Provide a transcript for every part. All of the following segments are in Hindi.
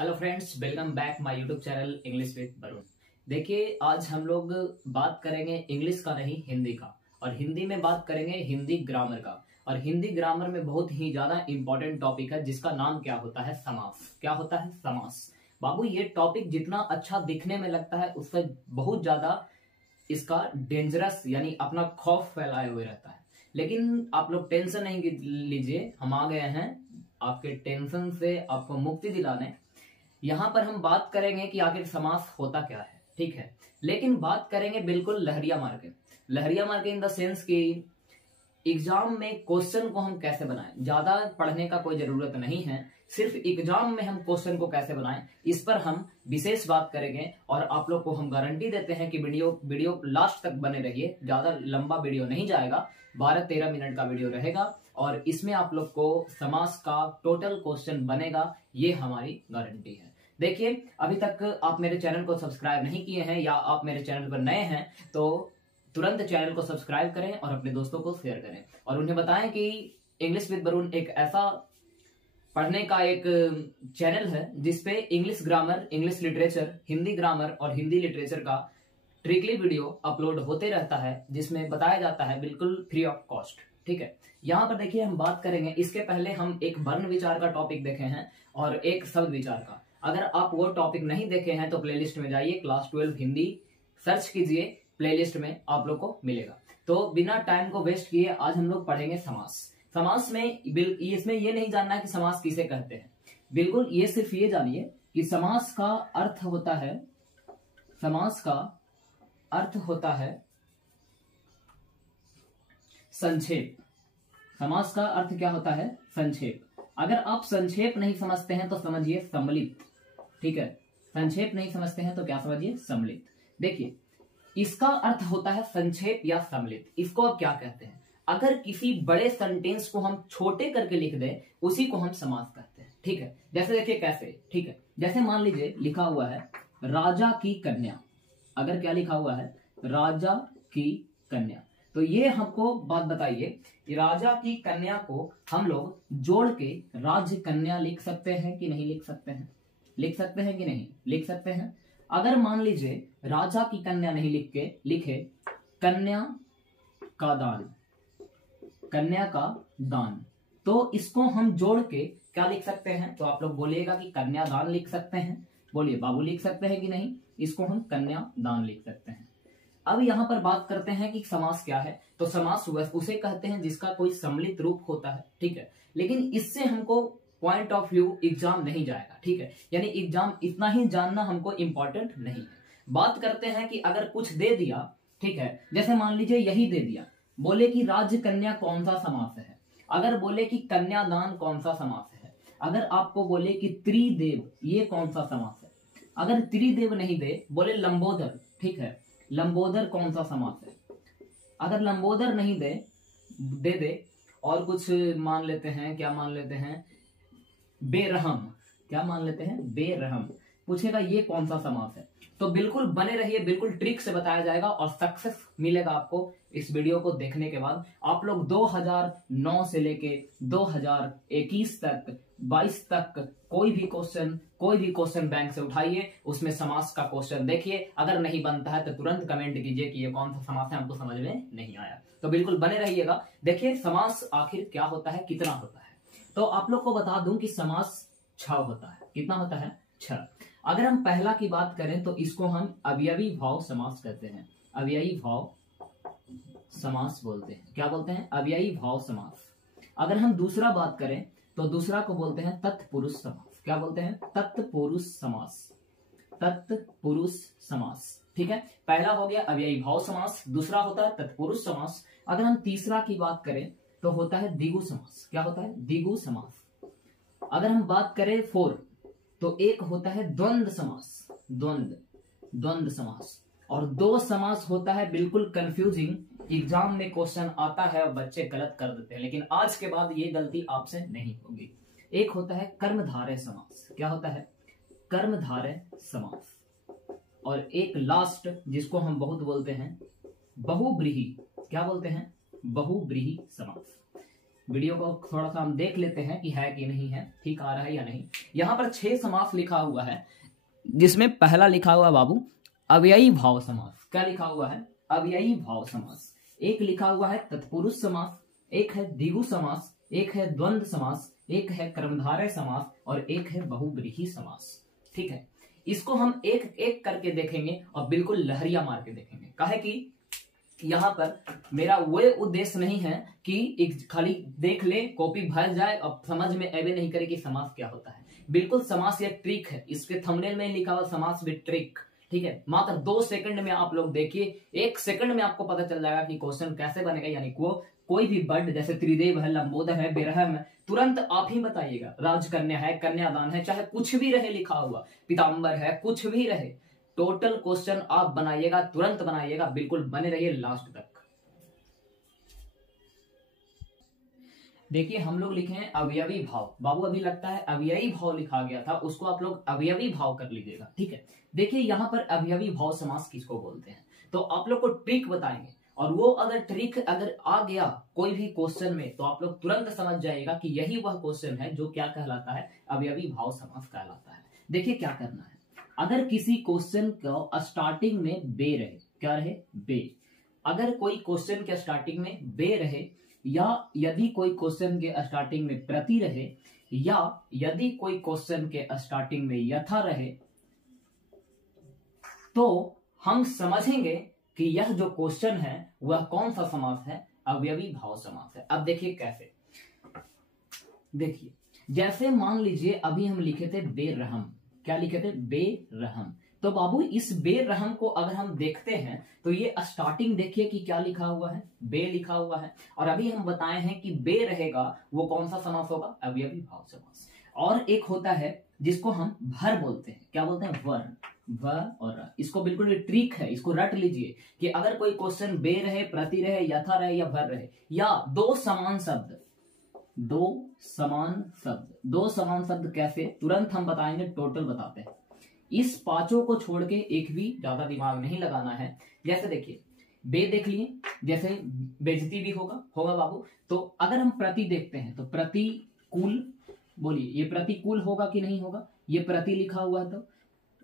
Hello friends, welcome back my YouTube channel English with Varun. देखिए, आज हम लोग बात करेंगे इंग्लिश का नहीं हिंदी का, और हिंदी में बात करेंगे हिंदी ग्रामर का। और हिंदी ग्रामर में बहुत ही ज्यादा इंपॉर्टेंट टॉपिक है जिसका नाम क्या होता है? समास। क्या होता है? समास। बाबू, ये टॉपिक जितना अच्छा दिखने में लगता है उससे बहुत ज्यादा इसका डेंजरस यानी अपना खौफ फैलाए हुए रहता है। लेकिन आप लोग टेंशन नहीं लीजिए, हम आ गए हैं आपके टेंशन से आपको मुक्ति दिलाने। यहां पर हम बात करेंगे कि आखिर समास होता क्या है, ठीक है। लेकिन बात करेंगे बिल्कुल लहरिया मार के। लहरिया मार के इन द सेंस कि एग्जाम में क्वेश्चन को हम कैसे बनाएं। ज्यादा पढ़ने का कोई जरूरत नहीं है, सिर्फ एग्जाम में हम क्वेश्चन को कैसे बनाएं इस पर हम विशेष बात करेंगे। और आप लोग को हम गारंटी देते हैं कि वीडियो लास्ट तक बने रहिए। ज्यादा लंबा वीडियो नहीं जाएगा, 12-13 मिनट का वीडियो रहेगा और इसमें आप लोग को समास का टोटल क्वेश्चन बनेगा, ये हमारी गारंटी है। देखिए, अभी तक आप मेरे चैनल को सब्सक्राइब नहीं किए हैं या आप मेरे चैनल पर नए हैं तो तुरंत चैनल को सब्सक्राइब करें और अपने दोस्तों को शेयर करें और उन्हें बताएं कि इंग्लिश विद वरुण एक ऐसा पढ़ने का एक चैनल है जिसपे English grammar, English literature, Hindi grammar और हिंदी लिटरेचर का ट्रिकली वीडियो अपलोड होते रहता है, जिसमें बताया जाता है बिल्कुल फ्री ऑफ कॉस्ट, ठीक है। यहाँ पर देखिए, हम बात करेंगे, इसके पहले हम एक वर्ण विचार का टॉपिक देखे हैं और एक शब्द विचार का। अगर आप वो टॉपिक नहीं देखे हैं तो प्लेलिस्ट में जाइए, क्लास 12 हिंदी सर्च कीजिए, प्लेलिस्ट में आप लोग को मिलेगा। तो बिना टाइम को वेस्ट किए आज हम लोग पढ़ेंगे समास। समास में इसमें ये नहीं जानना है कि समास किसे कहते हैं, बिल्कुल ये सिर्फ ये जानिए कि समास का अर्थ होता है, समास का अर्थ होता है संक्षेप। समास का अर्थ क्या होता है? संक्षेप। अगर आप संक्षेप नहीं समझते हैं तो समझिए सम्मिलित, ठीक है। संक्षेप नहीं समझते हैं तो क्या समझिए? सम्मिलित। देखिए, इसका अर्थ होता है संक्षेप या सम्मिलित। इसको अब क्या कहते हैं? अगर किसी बड़े सेंटेंस को हम छोटे करके लिख दें उसी को हम समास कहते हैं, ठीक है। जैसे देखिए कैसे, ठीक है। जैसे मान लीजिए लिखा हुआ है राजा की कन्या। अगर क्या लिखा हुआ है? राजा की कन्या। तो ये हमको बात बताइए कि राजा की कन्या को हम लोग जोड़ के राज कन्या लिख सकते हैं कि नहीं लिख सकते हैं? लिख सकते हैं कि नहीं लिख सकते हैं? अगर मान लीजिए राजा की कन्या नहीं लिख के लिखे कन्या का दान, कन्या का दान, तो इसको हम जोड़ के क्या लिख सकते हैं? तो आप लोग बोलिएगा कि कन्यादान लिख सकते हैं। बोलिए बाबू, लिख सकते हैं कि नहीं? इसको हम कन्यादान लिख सकते हैं। अब यहां पर बात करते हैं कि समास क्या है। तो समास उसे कहते हैं जिसका कोई सम्मिलित रूप होता है, ठीक है। लेकिन इससे हमको पॉइंट ऑफ व्यू एग्जाम नहीं जाएगा, ठीक है। यानी एग्जाम इतना ही जानना हमको इंपॉर्टेंट नहीं है। बात करते हैं कि अगर कुछ दे दिया, ठीक है, जैसे मान लीजिए यही दे दिया, बोले कि राज कन्या कौन सा समास है, अगर बोले कि कन्यादान कौन सा समास है, अगर आपको बोले कि त्रिदेव ये कौन सा समास है, अगर त्रिदेव नहीं दे, बोले लंबोदर, ठीक है, लंबोदर कौन सा समास है, अगर लंबोदर नहीं दे और कुछ मान लेते हैं, क्या मान लेते हैं? बेरहम। क्या मान लेते हैं? बेरहम। पूछेगा ये कौन सा समास है। तो बिल्कुल बने रहिए, बिल्कुल ट्रिक से बताया जाएगा और सक्सेस मिलेगा आपको इस वीडियो को देखने के बाद। आप लोग 2009 से लेके 2021 तक 22 तक कोई भी क्वेश्चन बैंक से उठाइए, उसमें समास का क्वेश्चन देखिए। अगर नहीं बनता है तो तुरंत कमेंट कीजिए कि ये कौन सा समास है, हमको समझ में नहीं आया। तो बिल्कुल बने रहिएगा। देखिए समास आखिर क्या होता है, कितना होता है। तो आप लोग को बता दूं कि समास 6 होता है। कितना होता है? 6। अगर हम पहला की बात करें तो इसको हम अवयवी भाव समास कहते हैं। अवयवी भाव समास बोलते हैं। क्या बोलते हैं? अवयवी भाव समास। अगर हम दूसरा बात करें तो दूसरा को बोलते हैं तत्पुरुष समास। क्या बोलते हैं? तत्पुरुष समास। तत्पुरुष समास, ठीक है। पहला हो गया अवयवी भाव समास, दूसरा होता है तत्पुरुष समास। अगर हम तीसरा की बात करें तो होता है द्विगु समास। क्या होता है? द्विगु समास। अगर हम बात करें 4 तो एक होता है द्वंद्व समास, द्वंद्व समास। और 2 समास होता है बिल्कुल कंफ्यूजिंग, एग्जाम में क्वेश्चन आता है और बच्चे गलत कर देते हैं, लेकिन आज के बाद ये गलती आपसे नहीं होगी। एक होता है कर्मधारय समास। क्या होता है? कर्मधारय समास। और एक लास्ट जिसको हम बहुत बोलते हैं बहुब्रीहि। क्या बोलते हैं? बहुब्रीहि समास। वीडियो को थोड़ा सा हम देख लेते हैं कि है कि नहीं है, ठीक आ रहा है या नहीं। यहाँ पर 6 समास लिखा हुआ है, जिसमें पहला लिखा हुआ बाबू अव्ययी भाव समास। क्या लिखा हुआ है? अव्ययी भाव समास। एक लिखा हुआ है तत्पुरुष समास, एक है द्विगु समास, एक है द्वंद्व समास, एक है कर्मधारय समास और एक है बहुव्रीहि समास। ठीक है, इसको हम एक एक करके देखेंगे और बिल्कुल लहरिया मार के देखेंगे। काहे कि यहाँ पर मेरा वो उद्देश्य नहीं है कि एक खाली देख ले, कॉपी भर जाए और समझ में एवे नहीं करे कि समास क्या होता है। बिल्कुल समास एक ट्रिक है, इसके थंबनेल में लिखा हुआ समास विद ट्रिक। ठीक है, मात्र 2 सेकंड में आप लोग देखिए, 1 सेकंड में आपको पता चल जाएगा कि क्वेश्चन कैसे बनेगा। यानी कोई भी वर्ड जैसे त्रिदेव है, लंबोदर है, बेरहम है, तुरंत आप ही बताइएगा। राजकन्या है, कन्यादान है, चाहे कुछ भी रहे लिखा हुआ, पीताम्बर है, कुछ भी रहे, टोटल क्वेश्चन आप बनाइएगा, तुरंत बनाइएगा, बिल्कुल बने रहिए लास्ट तक। देखिए हम लोग लिखे हैं अवयवी भाव। बाबू अभी लगता है अवयवी भाव लिखा गया था, उसको आप लोग अवयवी भाव कर लीजिएगा। ठीक है, देखिए यहाँ पर अवयवी भाव समास किसको बोलते हैं, तो आप लोग को ट्रिक बताएंगे, और वो अगर ट्रिक अगर आ गया कोई भी क्वेश्चन में तो आप लोग तुरंत समझ जाएगा कि यही वह क्वेश्चन है जो क्या कहलाता है, अवयवी भाव समास कहलाता है। देखिए क्या करना है, अगर किसी क्वेश्चन को स्टार्टिंग में बे रहे, क्या रहे? बे। अगर कोई क्वेश्चन के स्टार्टिंग में बे रहे, या यदि कोई क्वेश्चन के स्टार्टिंग में प्रति रहे, या यदि कोई क्वेश्चन के स्टार्टिंग में यथा रहे, तो हम समझेंगे कि यह जो क्वेश्चन है वह कौन सा समास है, अवयवी भाव समास है। अब देखिए कैसे, देखिए जैसे मान लीजिए अभी हम लिखे थे बेरहम। क्या लिखे थे? बेरहम। तो बाबू इस बेरहम को अगर हम देखते हैं तो ये स्टार्टिंग देखिए कि क्या लिखा हुआ है, बे लिखा हुआ है, और अभी हम बताए हैं कि बे रहेगा वो कौन सा समास होगा, अवयवी भाव समास। और एक होता है जिसको हम भर बोलते हैं, क्या बोलते हैं? वर। व और र। इसको बिल्कुल ट्रिक है, इसको रट लीजिए कि अगर कोई क्वेश्चन बे रहे, प्रति रहे, यथा रहे या भर रहे, या दो समान शब्द, दो समान शब्द कैसे, तुरंत हम बताएंगे, टोटल बताते हैं। इस पांचों को छोड़ के एक भी ज्यादा दिमाग नहीं लगाना है। जैसे देखिए बे देख लिए, जैसे बेइज्जती भी होगा बाबू। तो अगर हम प्रति देखते हैं तो प्रतिकूल, बोलिए ये प्रतिकूल होगा कि नहीं होगा? ये प्रति लिखा हुआ तो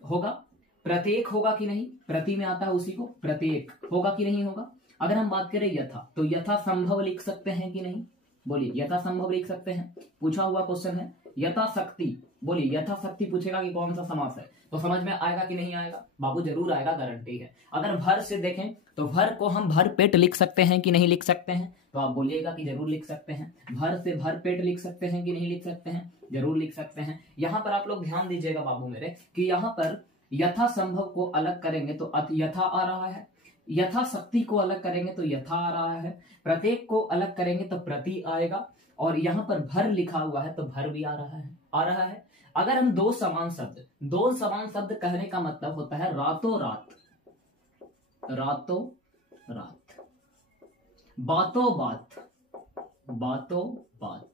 होगा। प्रत्येक होगा कि नहीं? प्रति में आता है उसी को, प्रत्येक होगा कि नहीं होगा? अगर हम बात करें यथा, तो यथा संभव लिख सकते हैं कि नहीं? बोलिए यथा संभव लिख सकते हैं, पूछा हुआ क्वेश्चन है। यथा शक्ति, बोलिए यथा शक्ति पूछेगा कि कौन सा समास है, तो समझ में आएगा कि नहीं आएगा? बाबू जरूर आएगा, गारंटी है। अगर भर से देखें तो भर को हम भर पेट लिख सकते हैं कि नहीं लिख सकते हैं? तो आप बोलिएगा कि जरूर लिख सकते हैं। भर से भर पेट लिख सकते हैं कि नहीं लिख सकते हैं? जरूर लिख सकते हैं। यहाँ पर आप लोग ध्यान दीजिएगा बाबू मेरे, कि यहाँ पर यथा संभव को अलग करेंगे तो यथा आ रहा है, यथा शक्ति को अलग करेंगे तो यथा आ रहा है, प्रत्येक को अलग करेंगे तो प्रति आएगा, और यहाँ पर भर लिखा हुआ है तो भर भी आ रहा है। अगर हम दो समान शब्द कहने का मतलब होता है रातों रात, बातों बात।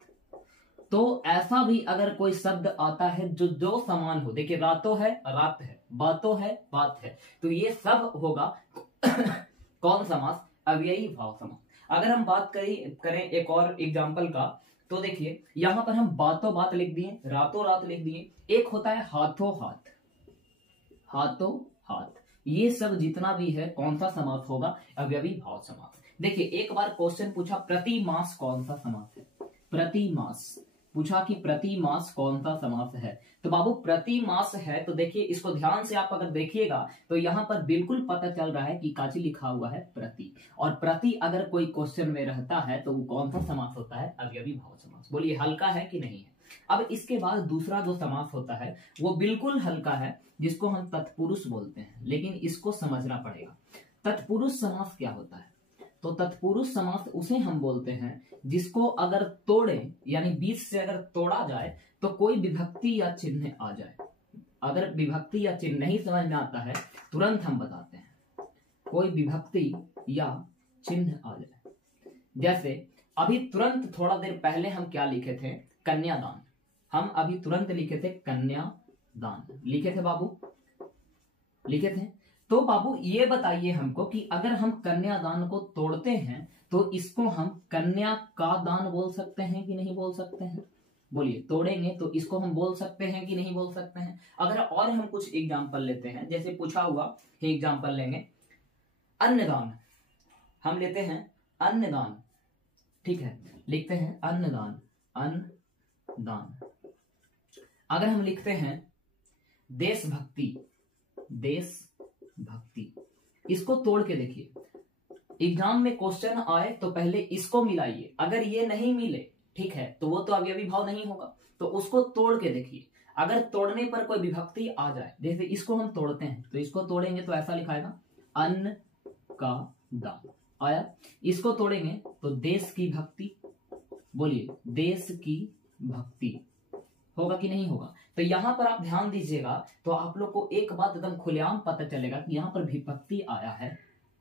तो ऐसा भी अगर कोई शब्द आता है जो दो समान हो, देखिए रातों है, रात है, बातों है, बात है, तो ये सब होगा कौन समास? अव्ययी भाव समास। अगर हम बात करें एक और एग्जांपल का, तो देखिए यहां पर हम बातों बात लिख दिए, रातों रात लिख दिए। एक होता है हाथों हाथ। ये सब जितना भी है कौन सा समास होगा? अव्ययी भाव समास। देखिए एक बार क्वेश्चन पूछा प्रति मास कौन सा समास है, प्रति मास पूछा कि प्रति मास कौन सा समास है, तो बाबू प्रति मास है। तो देखिए इसको ध्यान से आप अगर देखिएगा तो यहाँ पर बिल्कुल पता चल रहा है कि काची लिखा हुआ है प्रति, और प्रति अगर कोई क्वेश्चन में रहता है तो वो कौन सा समास होता है? अव्ययी भाव समास। बोलिए हल्का है कि नहीं है? अब इसके बाद दूसरा जो समास होता है वो बिल्कुल हल्का है, जिसको हम तत्पुरुष बोलते हैं, लेकिन इसको समझना पड़ेगा। तत्पुरुष समास क्या होता है? तो तत्पुरुष समास उसे हम बोलते हैं जिसको अगर तोड़े, यानी बीच से अगर तोड़ा जाए तो कोई विभक्ति या चिन्ह आ जाए। अगर विभक्ति या चिन्ह नहीं समझ में आता है तुरंत हम बताते हैं, कोई विभक्ति या चिन्ह आ जाए। जैसे अभी तुरंत थोड़ा देर पहले हम क्या लिखे थे? कन्यादान। हम अभी तुरंत लिखे थे कन्यादान, लिखे थे बाबू, लिखे थे। तो बाबू ये बताइए हमको कि अगर हम कन्यादान को तोड़ते हैं तो इसको हम कन्या का दान बोल सकते हैं कि नहीं बोल सकते हैं? बोलिए, तोड़ेंगे तो इसको हम बोल सकते हैं कि नहीं बोल सकते हैं? अगर और हम कुछ एग्जाम्पल लेते हैं, जैसे पूछा हुआ एग्जाम्पल लेंगे, अन्नदान, हम लेते हैं अन्नदान, ठीक है, लिखते हैं अन्नदान, अन्नदान। अगर हम लिखते हैं देशभक्ति, देशभक्ति, इसको तोड़ के देखिए, एग्जाम में क्वेश्चन आए तो पहले इसको मिलाइए, अगर ये नहीं मिले, ठीक है, तो वो तो अवयवी भाव नहीं होगा, तो उसको तोड़ के देखिए। अगर तोड़ने पर कोई विभक्ति आ जाए, जैसे इसको हम तोड़ते हैं, तो इसको तोड़ेंगे तो ऐसा लिखाएगा अन्न का दान आया। इसको तोड़ेंगे तो देश की भक्ति, बोलिए देश की भक्ति होगा कि नहीं होगा? तो यहां पर आप ध्यान दीजिएगा तो आप लोग को एक बात एकदम खुलेआम पता चलेगा कि यहां पर विभक्ति आया है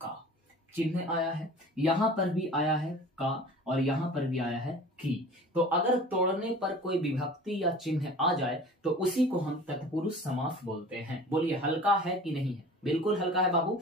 का, चिन्ह आया है, यहां पर भी आया है का, और यहां पर भी आया है की। तो अगर तोड़ने पर कोई विभक्ति या चिन्ह आ जाए तो उसी को हम तत्पुरुष समास बोलते हैं। बोलिए हल्का है कि नहीं है? बिल्कुल हल्का है बाबू।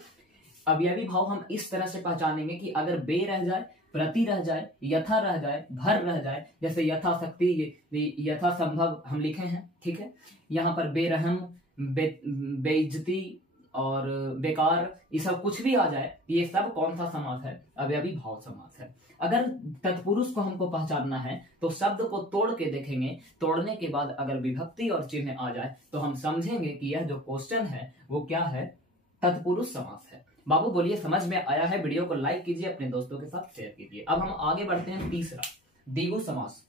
अवयवी भाव हम इस तरह से पहचानेंगे कि अगर बे रह जाए, प्रति रह जाए, यथा रह जाए, भर रह जाए, जैसे यथाशक्ति, यथा संभव हम लिखे हैं, ठीक है, यहाँ पर बेरहम, बेइज्जती और बेकार, ये सब कुछ भी आ जाए, ये सब कौन सा समास है? अवयवी भाव समास है। अगर तत्पुरुष को हमको पहचानना है तो शब्द को तोड़ के देखेंगे, तोड़ने के बाद अगर विभक्ति और चिन्ह आ जाए तो हम समझेंगे कि यह जो क्वेश्चन है वो क्या है? तत्पुरुष समास है। बाबू बोलिए समझ में आया है? वीडियो को लाइक कीजिए, अपने दोस्तों के साथ शेयर कीजिए। अब हम आगे बढ़ते हैं, तीसरा द्विगु समास।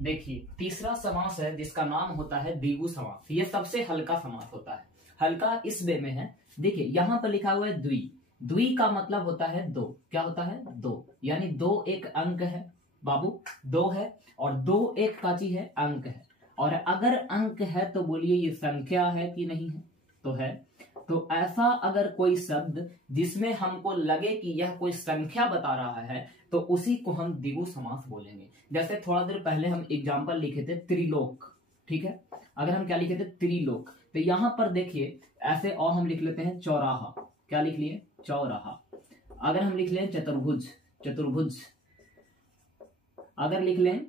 देखिए तीसरा समास है जिसका नाम होता है द्विगु समास। ये सबसे हल्का समास होता है। हल्का इस वे में है, देखिए यहां पर लिखा हुआ है द्वि, द्वि का मतलब होता है दो। क्या होता है? दो, यानी दो एक अंक है बाबू, दो है, और दो एक का चीज है, अंक है। और अगर अंक है तो बोलिए ये संख्या है कि नहीं है? तो है। तो ऐसा अगर कोई शब्द जिसमें हमको लगे कि यह कोई संख्या बता रहा है तो उसी को हम द्विगु समास बोलेंगे। जैसे थोड़ा देर पहले हम एग्जाम्पल लिखे थे त्रिलोक, ठीक है, अगर हम क्या लिखे थे? त्रिलोक। तो यहां पर देखिए ऐसे और हम लिख लेते हैं चौराहा। क्या लिख लिए? चौराहा। अगर हम लिख लें चतुर्भुज, चतुर्भुज। अगर लिख लें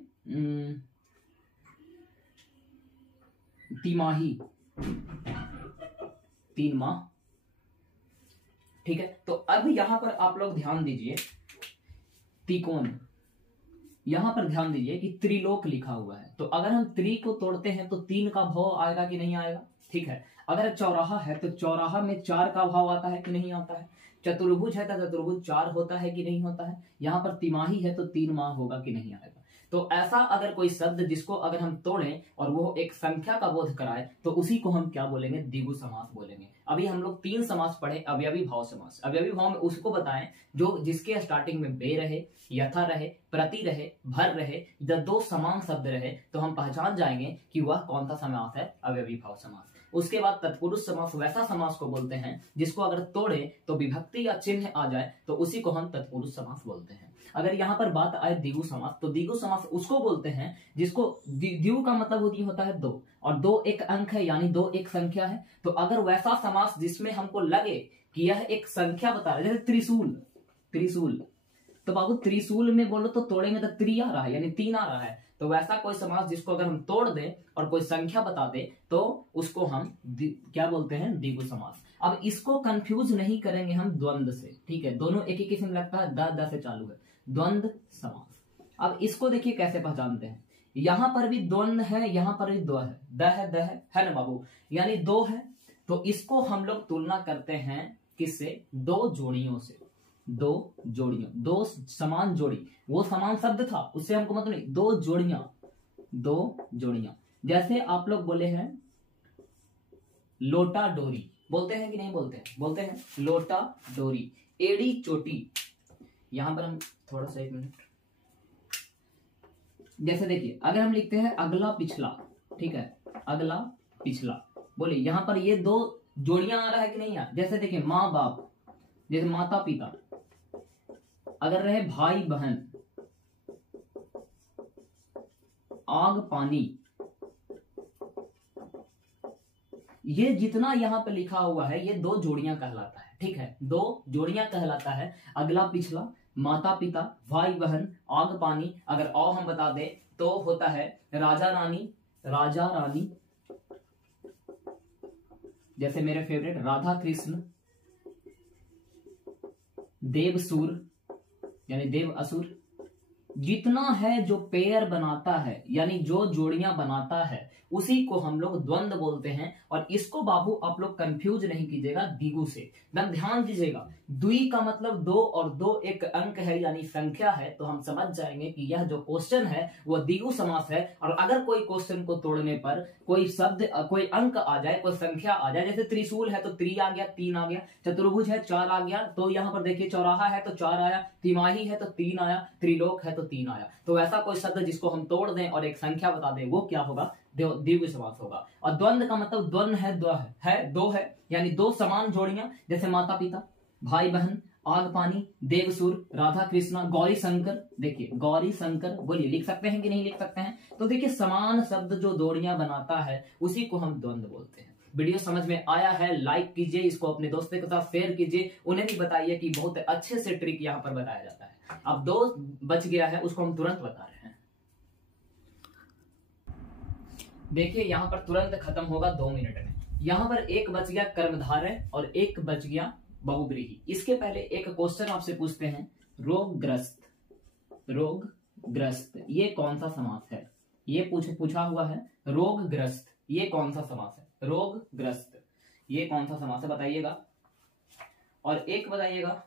तिमाही, तीन माह, ठीक है। तो अब यहां पर आप लोग ध्यान दीजिए, त्रिकोण, यहां पर ध्यान दीजिए कि त्रिलोक लिखा हुआ है, तो अगर हम त्रि को तोड़ते हैं तो तीन का भाव आएगा कि नहीं आएगा? ठीक है। अगर चौराहा है तो चौराहा में चार का भाव आता है कि नहीं आता है? चतुर्भुज है तो चतुर्भुज चार होता है कि नहीं होता है? यहाँ पर तिमाही है तो तीन माह होगा कि नहीं आएगा? तो ऐसा अगर कोई शब्द जिसको अगर हम तोड़ें और वो एक संख्या का बोध कराए तो उसी को हम क्या बोलेंगे? द्विगु समास बोलेंगे। अभी हम लोग तीन समास पढ़े, अवयवी भाव समास। अवयवी भाव में उसको बताएं जो जिसके स्टार्टिंग में बे रहे, यथा रहे, प्रति रहे, भर रहे, जब दो समान शब्द रहे तो हम पहचान जाएंगे कि वह कौन सा समास है? अवयवी भाव समास। उसके बाद तत्पुरुष समास वैसा समास को बोलते हैं जिसको अगर तोड़े तो विभक्ति या चिन्ह आ जाए तो उसी को हम तत्पुरुष समास बोलते हैं। अगर यहाँ पर बात आए द्विगु समास, तो द्विगु समास उसको बोलते हैं जिसको द्विगु का मतलब होता है दो, और दो एक अंक है यानी दो एक संख्या है। तो अगर वैसा समास जिसमें हमको लगे कि यह एक संख्या बता रहा है, जैसे त्रिशूल, त्रिशूल, तो बाबू त्रिशूल में बोलो तो तोड़ेंगे तो त्रि आ रहा है यानी तीन आ रहा है। तो वैसा कोई समास जिसको अगर हम तोड़ दें और कोई संख्या बता दे तो उसको हम क्या बोलते हैं? द्विगु समास। अब इसको कंफ्यूज नहीं करेंगे हम द्वंद्व से, ठीक है, दोनों एक ही किस्म लगता है, द से चालू है, द्वंद्व समास। अब इसको देखिए कैसे पहचानते हैं, यहां पर भी द्वंद्व है, यहां पर भी दो है, द है ना बाबू, यानी दो है। तो इसको हम लोग तुलना करते हैं किससे? दो जोड़ियों से, दो जोड़ियों, दो समान जोड़ी, वो समान शब्द था उससे हमको मतलब नहीं, दो जोड़ियां, दो जोड़ियां। जैसे आप लोग बोले हैं लोटा डोरी, बोलते हैं कि नहीं बोलते हैं? बोलते हैं लोटा डोरी। एड़ी चोटी, यहां पर हम थोड़ा सा एक मिनट, जैसे देखिए अगर हम लिखते हैं अगला पिछला, ठीक है, अगला पिछला, बोलिए यहां पर ये दो जोड़ियां आ रहा है कि नहीं आ? जैसे देखिए माँ बाप, जैसे माता पिता, अगर रहे भाई बहन, आग पानी, ये जितना यहाँ पे लिखा हुआ है ये दो जोड़ियां कहलाता है, ठीक है, दो जोड़ियां कहलाता है। अगला पिछला, माता पिता, भाई बहन, आग पानी। अगर औ हम बता दें तो होता है राजा रानी, राजा रानी, जैसे मेरे फेवरेट राधा कृष्ण, देव सूर यानी देव असुर। जितना है जो पेयर बनाता है यानी जो जोड़ियां बनाता है उसी को हम लोग द्वंद्व बोलते हैं। और इसको बाबू आप लोग कंफ्यूज नहीं कीजिएगा द्विगु से, एकदम ध्यान दीजिएगा। द्वि का मतलब दो और दो एक अंक है यानी संख्या है, तो हम समझ जाएंगे कि यह जो क्वेश्चन है वह द्विगु समास है। और अगर कोई क्वेश्चन को तोड़ने पर कोई शब्द कोई अंक आ जाए, कोई संख्या आ जाए, जैसे त्रिशूल है तो त्रि आ गया, 3 आ गया, चतुर्भुज है 4 आ गया, तो यहाँ पर देखिए चौराहा है तो 4 आया, तिमाही है तो 3 आया, त्रिलोक है तो 3 आया। तो ऐसा कोई शब्द जिसको हम तोड़ दें और एक संख्या बता दें वो क्या होगा, द्विगु समास होगा। और द्वंद्व का मतलब द्वंद है, दो है यानी दो समान जोड़ियां, जैसे माता पिता, भाई बहन, आग पानी, देवसुर, राधा कृष्णा, गौरी शंकर। देखिए गौरी शंकर, बोलिए लिख सकते हैं कि नहीं लिख सकते हैं? तो देखिए समान शब्द जो जोड़ियां बनाता है उसी को हम द्वंद्व बोलते हैं। वीडियो समझ में आया है? लाइक कीजिए, इसको अपने दोस्तों के साथ शेयर कीजिए, उन्हें भी बताइए कि बहुत अच्छे से ट्रिक यहाँ पर बताया जाता है। अब 2 बच गया है उसको हम तुरंत बता रहे हैं। देखिए यहाँ पर तुरंत खत्म होगा 2 मिनट में। यहाँ पर एक बच गया कर्मधारय और एक बच गया बहुब्रीहि। इसके पहले एक क्वेश्चन आपसे पूछते हैं, रोगग्रस्त, रोगग्रस्त ये कौन सा समास है? ये पूछा हुआ है। रोगग्रस्त ये कौन सा समास है? रोगग्रस्त ये कौन सा समास है बताइएगा। और एक बताइएगा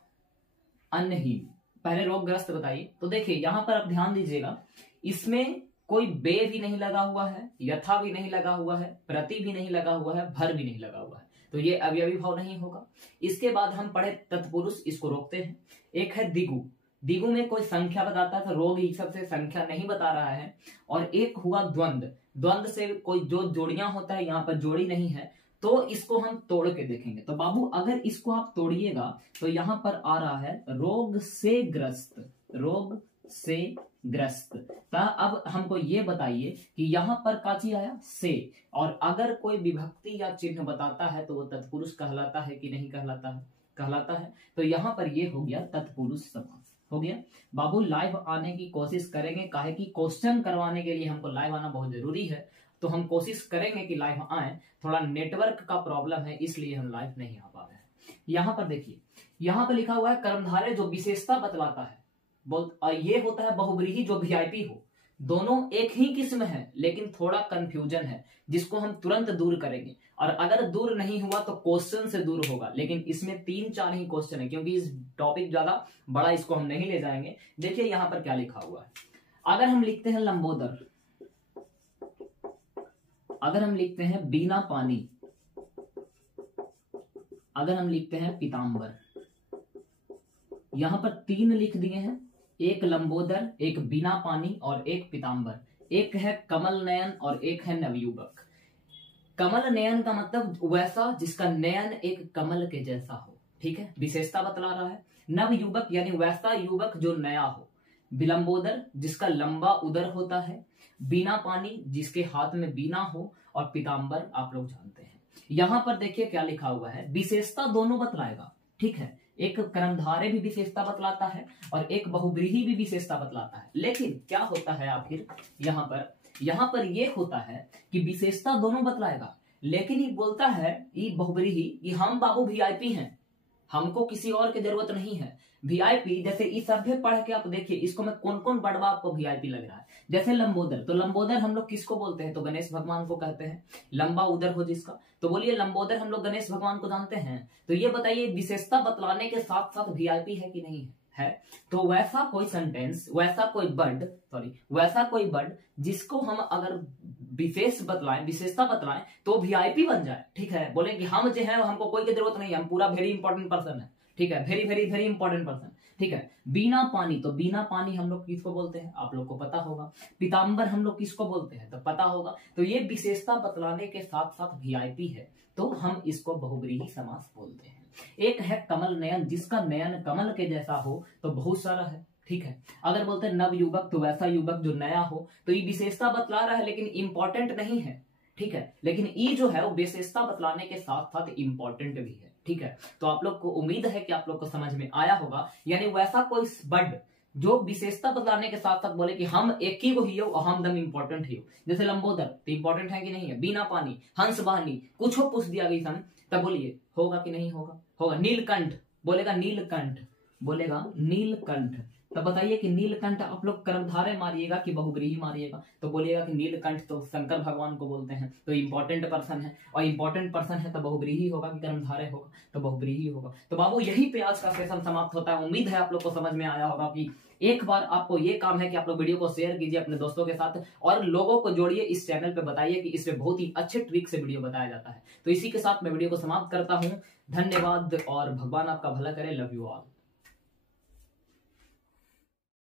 अन्नहीन। पहले रोगग्रस्त बताइए। तो देखिए यहां पर आप ध्यान दीजिएगा, इसमें कोई बे भी नहीं लगा हुआ है, यथा भी नहीं लगा हुआ है, प्रति भी नहीं लगा हुआ है, भर भी नहीं लगा हुआ है, तो ये अवयवी भाव नहीं होगा। इसके बाद हम पढ़े तत्पुरुष, इसको रोकते हैं। एक है दिगु, दिगु में कोई संख्या बताता है, तो रोग इस सबसे संख्या नहीं बता रहा है। और एक हुआ द्वंद, द्वंद से कोई जो जोड़ियां होता है, यहाँ पर जोड़ी नहीं है, तो इसको हम तोड़ के देखेंगे। तो बाबू अगर इसको आप तोड़िएगा तो यहां पर आ रहा है रोग से ग्रस्त, रोग से ग्रस्त। अब हमको ये बताइए कि यहां पर काची आया से, और अगर कोई विभक्ति या चिन्ह बताता है तो वो तत्पुरुष कहलाता है कि नहीं कहलाता है? कहलाता है। तो यहां पर ये हो गया तत्पुरुष समास हो गया। बाबू लाइव आने की कोशिश करेंगे, काहे कि क्वेश्चन करवाने के लिए हमको लाइव आना बहुत जरूरी है, तो हम कोशिश करेंगे कि लाइव आए। थोड़ा नेटवर्क का प्रॉब्लम है इसलिए हम लाइव नहीं आ पा रहे हैं। यहाँ पर देखिए, यहाँ पर लिखा हुआ है कर्मधारय जो विशेषता बतलाता है, और ये होता है बहुब्रीहि जो वीआईपी हो। दोनों एक ही किस्म है लेकिन थोड़ा कंफ्यूजन है जिसको हम तुरंत दूर करेंगे। और अगर दूर नहीं हुआ तो क्वेश्चन से दूर होगा, लेकिन इसमें 3-4 ही क्वेश्चन है क्योंकि इस टॉपिक ज्यादा बड़ा इसको हम नहीं ले जाएंगे। देखिए यहाँ पर क्या लिखा हुआ है। अगर हम लिखते हैं लंबोदर, अगर हम लिखते हैं बिना पानी, अगर हम लिखते हैं पीताम्बर, यहां पर 3 लिख दिए हैं, एक लंबोदर, एक बिना पानी और एक पीताम्बर। एक है कमल नयन और एक है नवयुवक। कमल नयन का मतलब वैसा जिसका नयन एक कमल के जैसा हो, ठीक है, विशेषता बतला रहा है। नवयुवक यानी वैसा युवक जो नया हो। विलंबोदर जिसका लंबा उदर होता है, बिना पानी जिसके हाथ में बीना हो, और पीताम्बर आप लोग जानते हैं। यहां पर देखिए क्या लिखा हुआ है, विशेषता दोनों बतलाएगा, ठीक है, एक कर्मधारय भी विशेषता बतलाता है और एक बहुब्रीहि भी विशेषता बतलाता है। लेकिन क्या होता है आखिर यहाँ पर ये होता है कि विशेषता दोनों बतलाएगा, लेकिन ये बोलता है ये बहुब्रीहि कि हम बाबू वीआईपी हैं, हमको किसी और की जरूरत नहीं है। वीआईपी जैसे इस सभ्य पढ़ के आप देखिए इसको में कौन कौन बड़वा आपको वीआईपी लग रहा है। जैसे लंबोदर, तो लंबोदर हम लोग किसको बोलते हैं? तो गणेश भगवान को कहते हैं, लंबा उदर हो जिसका। तो बोलिए लंबोदर हम लोग गणेश भगवान को जानते हैं। तो ये बताइए विशेषता बतलाने के साथ साथ वीआईपी है कि नहीं है? तो वैसा कोई सेंटेंस, वैसा कोई वर्ड जिसको हम अगर विशेष बतलाएं, विशेषता बतलाएं तो वीआईपी बन जाए, ठीक है। बोले कि हम जो है हमको कोई की जरूरत नहीं है, हम पूरा वेरी इंपॉर्टेंट पर्सन है, ठीक है, very very very important person, ठीक है। बिना पानी, तो बिना पानी हम लोग किसको बोलते हैं? आप लोग को पता होगा। पीताम्बर हम लोग किसको बोलते हैं? तो पता होगा। तो ये विशेषता बतलाने के साथ साथ वीआईपी है, तो हम इसको बहुब्रीहि समास बोलते हैं। एक है कमल नयन, जिसका नयन कमल के जैसा हो, तो बहुत सारा है, ठीक है। अगर बोलते हैं नव युवक, तो वैसा युवक जो नया हो, तो ये विशेषता बतला रहा है लेकिन इंपॉर्टेंट नहीं है, ठीक है। लेकिन ई जो है वो विशेषता बतलाने के साथ साथ इंपॉर्टेंट भी है, ठीक है। तो आप लोग को उम्मीद है कि आप लोग को समझ में आया होगा। यानी वैसा कोई वर्ड जो विशेषता बतलाने के साथ साथ बोले कि हम एक ही को ही हो और हम दम इंपॉर्टेंट ही हो, जैसे लंबोदर तो इंपॉर्टेंट है कि नहीं है, बिना पानी, हंस वाहनी, कुछ हो पूछ दिया गई सन, तब बोलिए होगा कि नहीं होगा, होगा। नीलकंठ बोलेगा नीलकंठ, बोलेगा नीलकंठ, तब बताइए कि नीलकंठ आप लोग कर्मधारय मारिएगा कि बहुब्रीहि मारिएगा, तो बोलिएगा कि नीलकंठ तो शंकर भगवान को बोलते हैं, तो इंपॉर्टेंट पर्सन है, और इंपॉर्टेंट पर्सन है तो बहुब्रीहि होगा कि कर्मधारय होगा, तो बहुब्रीहि होगा। तो बाबू यही पे आज का सेशन समाप्त होता है। उम्मीद है आप लोग को समझ में आया होगा कि एक बार आपको ये काम है कि आप लोग वीडियो को शेयर कीजिए अपने दोस्तों के साथ और लोगों को जोड़िए इस चैनल पे, बताइए कि इसमें बहुत ही अच्छे ट्रिक से वीडियो बताया जाता है। तो इसी के साथ मैं वीडियो को समाप्त करता हूं। धन्यवाद और भगवान आपका भला करे। Love you all.